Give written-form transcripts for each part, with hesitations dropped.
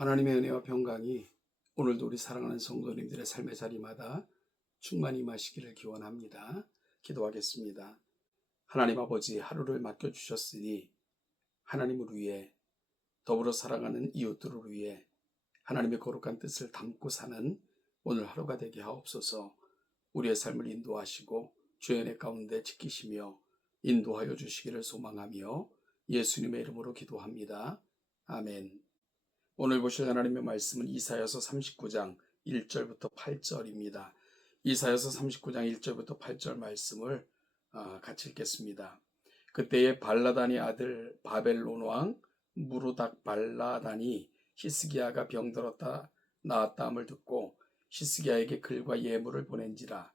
하나님의 은혜와 평강이 오늘도 우리 사랑하는 성도님들의 삶의 자리마다 충만히 임하시기를 기원합니다. 기도하겠습니다. 하나님 아버지, 하루를 맡겨주셨으니 하나님을 위해, 더불어 사랑하는 이웃들을 위해 하나님의 거룩한 뜻을 담고 사는 오늘 하루가 되게 하옵소서. 우리의 삶을 인도하시고 주의 은혜 가운데 지키시며 인도하여 주시기를 소망하며 예수님의 이름으로 기도합니다. 아멘. 오늘 보실 하나님의 말씀은 이사야서 39장 1절부터 8절입니다. 이사야서 39장 1절부터 8절 말씀을 같이 읽겠습니다. 그때에 발라단의 아들 바벨론 왕 무로닥 발라단이 히스기야가 병들었다 나았다함을 듣고 히스기야에게 글과 예물을 보낸지라.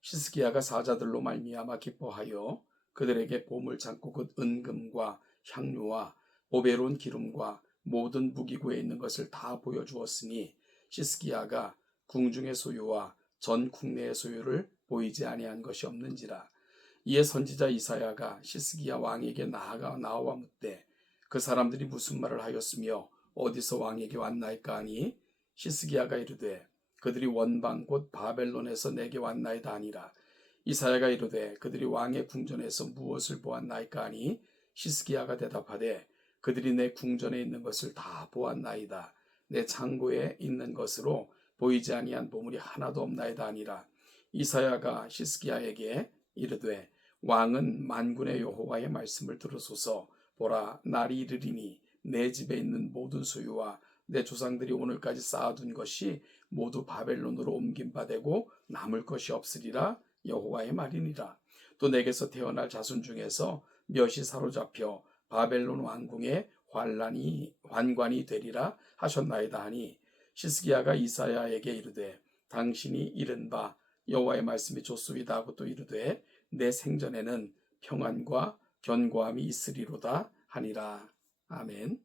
히스기야가 사자들로 말미암아 기뻐하여 그들에게 보물 창고 곧 은금과 향료와 보배로운 기름과 모든 무기고에 있는 것을 다 보여주었으니 히스기야가 궁중의 소유와 전 국내의 소유를 보이지 아니한 것이 없는지라. 이에 선지자 이사야가 히스기야 왕에게 나와 묻되 그 사람들이 무슨 말을 하였으며 어디서 왕에게 왔나이까 하니 히스기야가 이르되 그들이 원방 곧 바벨론에서 내게 왔나이다 하니라. 이사야가 이르되 그들이 왕의 궁전에서 무엇을 보았나이까 하니 히스기야가 대답하되 그들이 내 궁전에 있는 것을 다 보았나이다. 내 창고에 있는 것으로 보이지 아니한 보물이 하나도 없나이다 하니라. 이사야가 히스기야에게 이르되 왕은 만군의 여호와의 말씀을 들으소서. 보라, 날이 이르리니 내 집에 있는 모든 소유와 내 조상들이 오늘까지 쌓아둔 것이 모두 바벨론으로 옮김바되고 남을 것이 없으리라. 여호와의 말이니라. 또 내게서 태어날 자손 중에서 몇이 사로잡혀 바벨론 왕궁의 환관이 되리라 하셨나이다 하니 히스기야가 이사야에게 이르되 당신이 이른 바 여호와의 말씀이 좋소이다 하고 또 이르되 내 생전에는 평안과 견고함이 있으리로다 하니라. 아멘.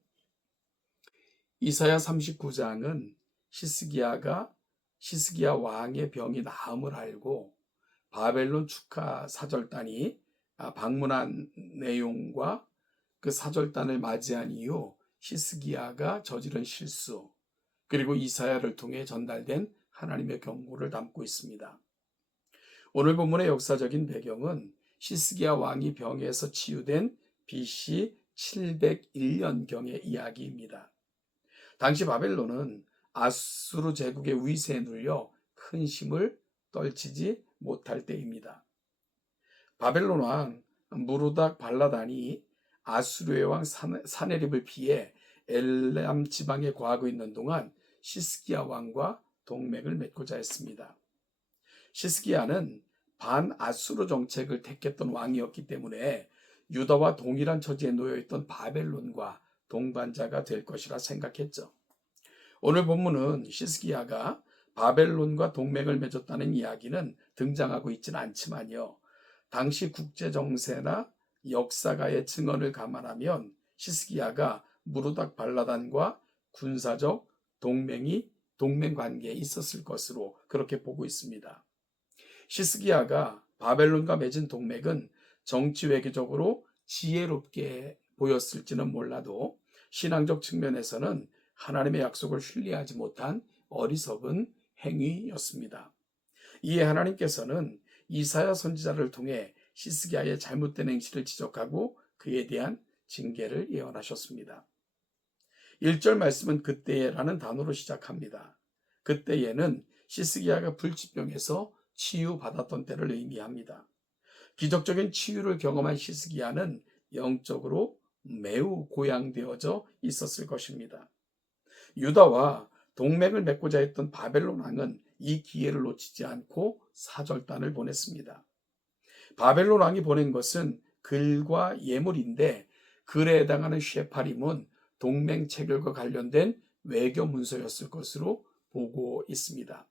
이사야 39장은 히스기야 왕의 병이 나음을 알고 바벨론 축하 사절단이 방문한 내용과 그 사절단을 맞이한 이후 히스기야가 저지른 실수, 그리고 이사야를 통해 전달된 하나님의 경고를 담고 있습니다. 오늘 본문의 역사적인 배경은 히스기야 왕이 병에서 치유된 BC 701년경의 이야기입니다. 당시 바벨론은 아수르 제국의 위세에 눌려 큰 힘을 떨치지 못할 때입니다. 바벨론 왕 무로닥 발라단이 아수르의 왕 사네립을 피해 엘람 지방에 거하고 있는 동안 히스기야 왕과 동맹을 맺고자 했습니다. 히스기야는 반아수르 정책을 택했던 왕이었기 때문에 유다와 동일한 처지에 놓여있던 바벨론과 동반자가 될 것이라 생각했죠. 오늘 본문은 히스기야가 바벨론과 동맹을 맺었다는 이야기는 등장하고 있지는 않지만요, 당시 국제정세나 역사가의 증언을 감안하면 히스기야가 무로닥 발라단과 군사적 동맹 관계에 있었을 것으로 그렇게 보고 있습니다. 히스기야가 바벨론과 맺은 동맹은 정치 외교적으로 지혜롭게 보였을지는 몰라도 신앙적 측면에서는 하나님의 약속을 신뢰하지 못한 어리석은 행위였습니다. 이에 하나님께서는 이사야 선지자를 통해 히스기야의 잘못된 행실을 지적하고 그에 대한 징계를 예언하셨습니다. 1절 말씀은 그때라는 단어로 시작합니다. 그때에는 히스기야가 불치병에서 치유받았던 때를 의미합니다. 기적적인 치유를 경험한 히스기야는 영적으로 매우 고양되어져 있었을 것입니다. 유다와 동맹을 맺고자 했던 바벨론 왕은 이 기회를 놓치지 않고 사절단을 보냈습니다. 바벨론 왕이 보낸 것은 글과 예물인데 글에 해당하는 쉐파림은 동맹 체결과 관련된 외교 문서였을 것으로 보고 있습니다.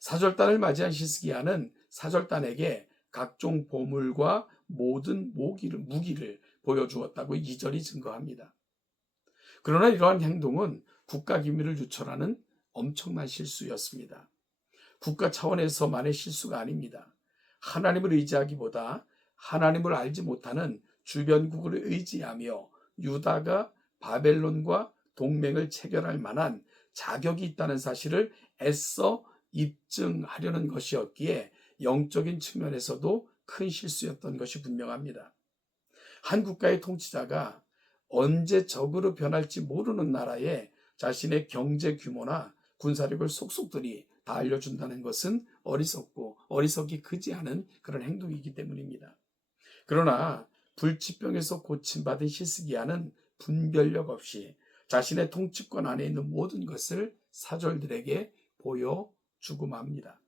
사절단을 맞이한 히스기야는 사절단에게 각종 보물과 모든 무기를 보여주었다고 2절이 증거합니다. 그러나 이러한 행동은 국가 기밀을 유출하는 엄청난 실수였습니다. 국가 차원에서만의 실수가 아닙니다. 하나님을 의지하기보다 하나님을 알지 못하는 주변국을 의지하며 유다가 바벨론과 동맹을 체결할 만한 자격이 있다는 사실을 애써 입증하려는 것이었기에 영적인 측면에서도 큰 실수였던 것이 분명합니다. 한 국가의 통치자가 언제 적으로 변할지 모르는 나라에 자신의 경제 규모나 군사력을 속속들이 다 알려준다는 것은 어리석고 어리석이 크지 않은 그런 행동이기 때문입니다. 그러나 불치병에서 고침받은 히스기야는 분별력 없이 자신의 통치권 안에 있는 모든 것을 사절들에게 보여주고 맙니다.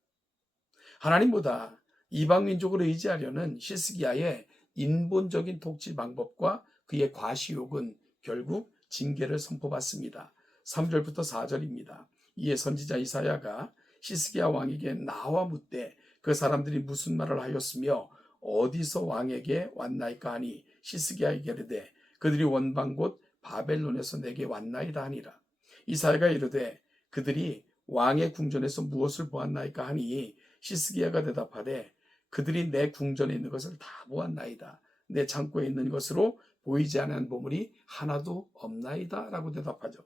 하나님보다 이방 민족을 의지하려는 히스기야의 인본적인 통치 방법과 그의 과시욕은 결국 징계를 선포받습니다. 3절부터 4절입니다. 이에 선지자 이사야가 히스기야 왕에게 나와 묻되 그 사람들이 무슨 말을 하였으며 어디서 왕에게 왔나이까 하니 히스기야에게 이르되 그들이 원방 곧 바벨론에서 내게 왔나이다 하니라. 이사야가 이르되 그들이 왕의 궁전에서 무엇을 보았나이까 하니 히스기야가 대답하되 그들이 내 궁전에 있는 것을 다 보았나이다. 내 창고에 있는 것으로 보이지 않는 보물이 하나도 없나이다 라고 대답하죠.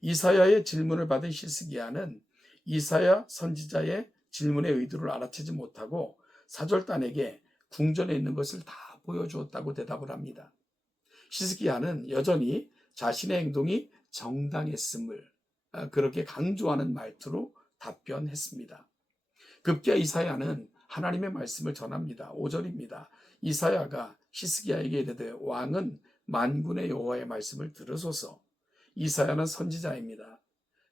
이사야의 질문을 받은 히스기야는 이사야 선지자의 질문의 의도를 알아채지 못하고 사절단에게 궁전에 있는 것을 다 보여주었다고 대답을 합니다. 히스기야는 여전히 자신의 행동이 정당했음을 그렇게 강조하는 말투로 답변했습니다. 급기야 이사야는 하나님의 말씀을 전합니다. 5절입니다. 이사야가 히스기야에게 이르되 왕은 만군의 여호와의 말씀을 들으소서. 이사야는 선지자입니다.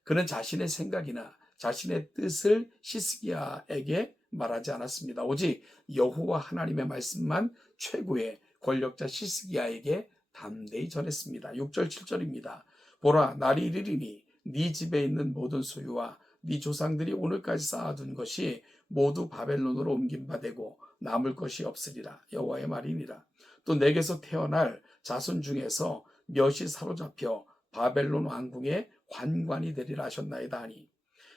그는 자신의 생각이나 자신의 뜻을 히스기야에게 말하지 않았습니다. 오직 여호와 하나님의 말씀만 최고의 권력자 히스기야에게 담대히 전했습니다. 6절 7절입니다. 보라 날이 이르리니 네 집에 있는 모든 소유와 네 조상들이 오늘까지 쌓아둔 것이 모두 바벨론으로 옮긴 바 되고 남을 것이 없으리라. 여호와의 말이니라. 또 내게서 태어날 자손 중에서 몇이 사로잡혀 바벨론 왕궁의 관관이 되리라 하셨나이다 하니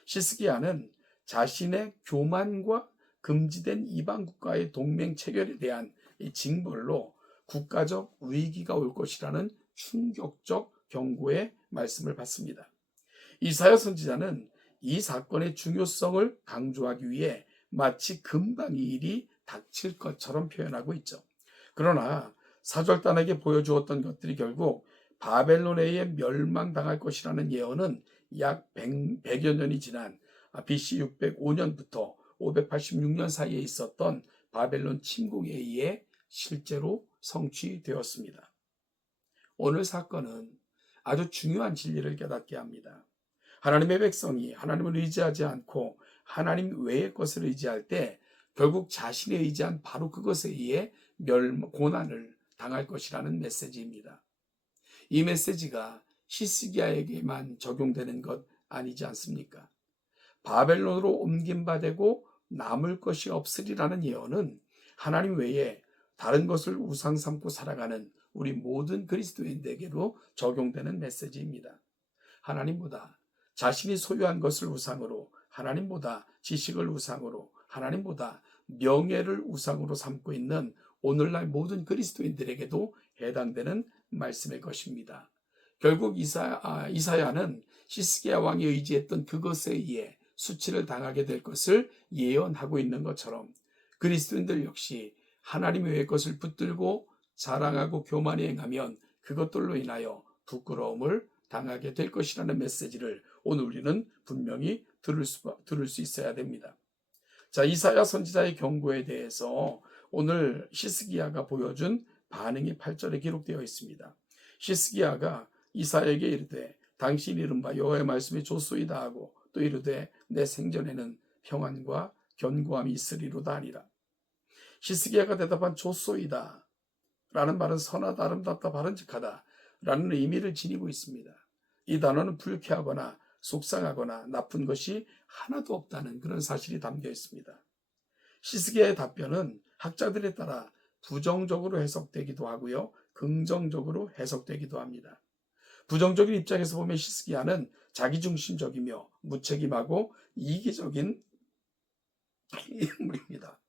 히스기야는 자신의 교만과 금지된 이방 국가의 동맹 체결에 대한 이 징벌로 국가적 위기가 올 것이라는 충격적 경고의 말씀을 받습니다. 이사야 선지자는 이 사건의 중요성을 강조하기 위해 마치 금방 이 일이 닥칠 것처럼 표현하고 있죠. 그러나 사절단에게 보여주었던 것들이 결국 바벨론에 의해 멸망당할 것이라는 예언은 약 100여 년이 지난 BC 605년부터 586년 사이에 있었던 바벨론 침공에 의해 실제로 성취되었습니다. 오늘 사건은 아주 중요한 진리를 깨닫게 합니다. 하나님의 백성이 하나님을 의지하지 않고 하나님 외의 것을 의지할 때 결국 자신이 의지한 바로 그것에 의해 고난을 당할 것이라는 메시지입니다. 이 메시지가 히스기야에게만 적용되는 것 아니지 않습니까? 바벨론으로 옮긴 바 되고 남을 것이 없으리라는 예언은 하나님 외에 다른 것을 우상 삼고 살아가는 우리 모든 그리스도인들에게도 적용되는 메시지입니다. 하나님보다 자신이 소유한 것을 우상으로, 하나님보다 지식을 우상으로, 하나님보다 명예를 우상으로 삼고 있는 오늘날 모든 그리스도인들에게도 해당되는 말씀의 것입니다. 결국 이사야는 히스기야 왕이 의지했던 그것에 의해 수치를 당하게 될 것을 예언하고 있는 것처럼 그리스도인들 역시 하나님 외의 것을 붙들고 자랑하고 교만히 행하면 그것들로 인하여 부끄러움을 당하게 될 것이라는 메시지를 오늘 우리는 분명히 들을 수 있어야 됩니다. 자, 이사야 선지자의 경고에 대해서 오늘 히스기야가 보여준 반응이 8절에 기록되어 있습니다. 히스기야가 이사야에게 이르되 당신이 이른바 여호와의 말씀이 좋소이다 하고 또 이르되 내 생전에는 평안과 견고함이 있으리로다 하니라. 히스기야가 대답한 좋소이다 라는 말은 선하다, 아름답다, 바른직하다 라는 의미를 지니고 있습니다. 이 단어는 불쾌하거나 속상하거나 나쁜 것이 하나도 없다는 그런 사실이 담겨 있습니다. 히스기야의 답변은 학자들에 따라 부정적으로 해석되기도 하고요, 긍정적으로 해석되기도 합니다. 부정적인 입장에서 보면 히스기야는 자기중심적이며 무책임하고 이기적인 인물입니다.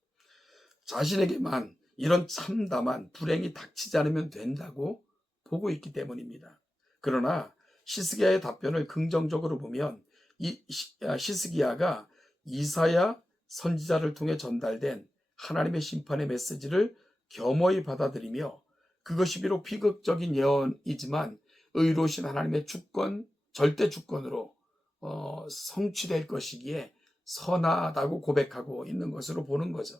자신에게만 이런 참담한 불행이 닥치지 않으면 된다고 보고 있기 때문입니다. 그러나 시스기야의 답변을 긍정적으로 보면 시스기야가 이사야 선지자를 통해 전달된 하나님의 심판의 메시지를 겸허히 받아들이며 그것이 비록 비극적인 예언이지만 의로우신 하나님의 주권, 절대 주권으로 성취될 것이기에 선하다고 고백하고 있는 것으로 보는 거죠.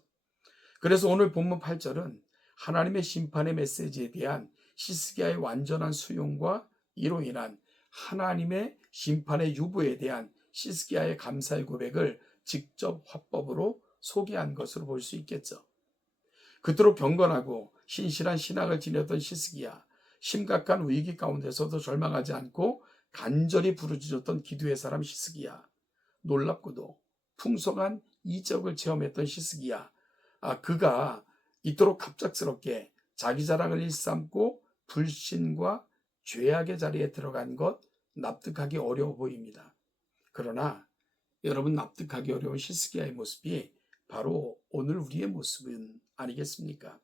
그래서 오늘 본문 8절은 하나님의 심판의 메시지에 대한 시스기야의 완전한 수용과 이로 인한 하나님의 심판의 유보에 대한 시스기야의 감사의 고백을 직접 화법으로 소개한 것으로 볼 수 있겠죠. 그토록 경건하고 신실한 신앙을 지녔던 시스기야, 심각한 위기 가운데서도 절망하지 않고 간절히 부르짖었던 기도의 사람 시스기야, 놀랍고도 풍성한 이적을 체험했던 시스기야, 그가 이토록 갑작스럽게 자기 자랑을 일삼고 불신과 죄악의 자리에 들어간 것 납득하기 어려워 보입니다. 그러나 여러분, 납득하기 어려운 시스기야의 모습이 바로 오늘 우리의 모습은 아니겠습니까?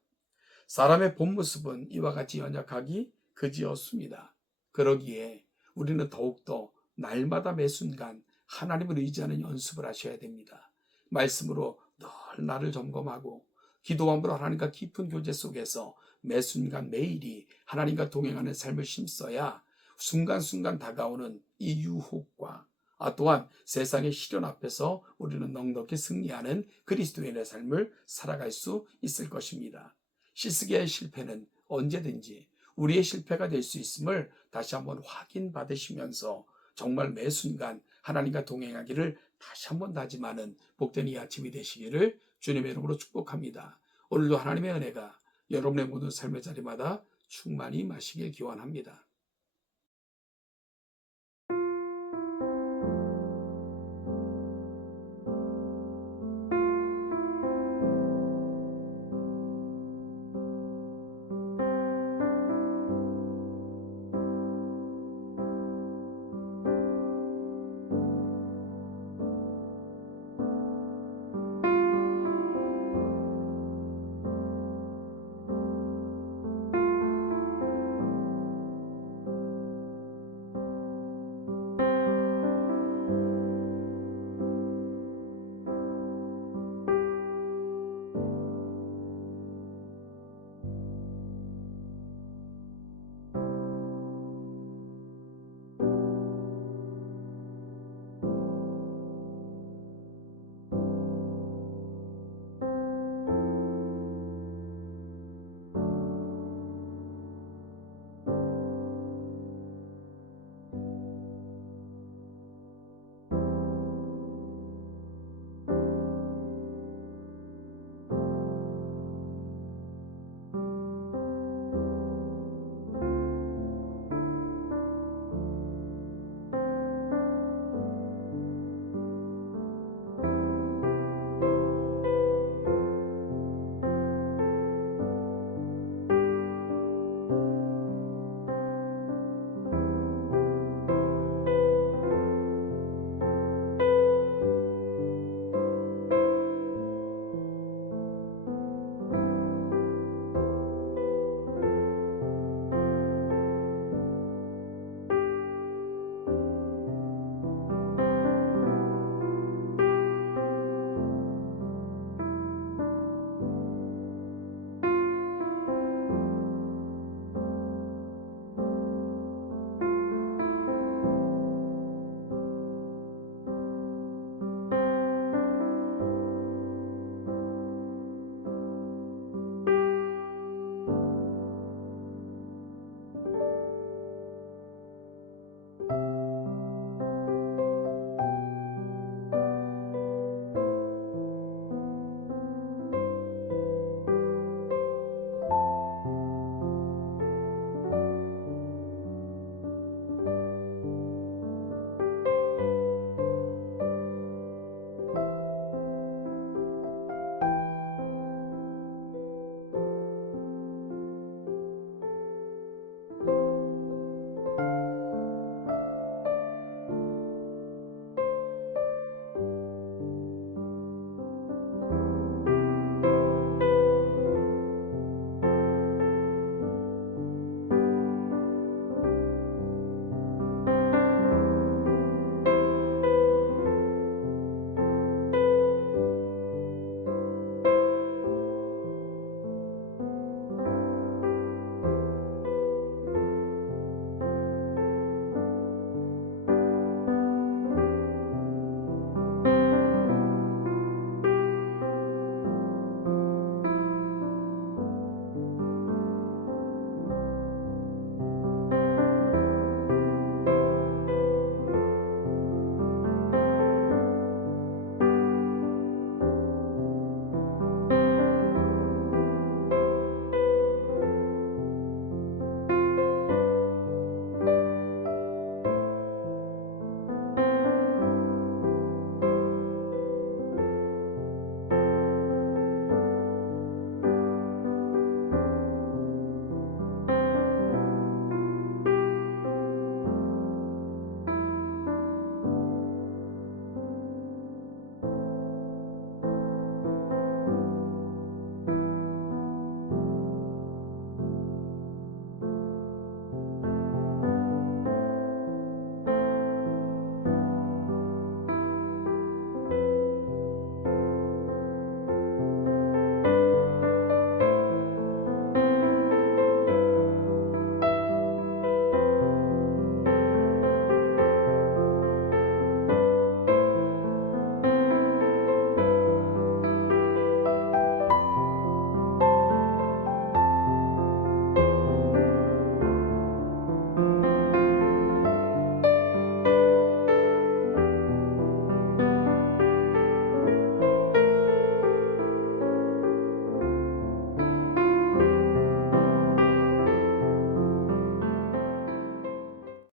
사람의 본 모습은 이와 같이 연약하기 그지없습니다. 그러기에 우리는 더욱더 날마다 매 순간 하나님을 의지하는 연습을 하셔야 됩니다. 말씀으로 늘 나를 점검하고 기도함으로 하나님과 깊은 교제 속에서 매 순간 매일이 하나님과 동행하는 삶을 심어야 순간순간 다가오는 이 유혹과 또한 세상의 시련 앞에서 우리는 넉넉히 승리하는 그리스도인의 삶을 살아갈 수 있을 것입니다. 시스기야의 실패는 언제든지 우리의 실패가 될 수 있음을 다시 한번 확인받으시면서 정말 매 순간 하나님과 동행하기를 다시 한번 다짐하는 복된 이 아침이 되시기를 주님의 이름으로 축복합니다. 오늘도 하나님의 은혜가 여러분의 모든 삶의 자리마다 충만히 임하시길 기원합니다.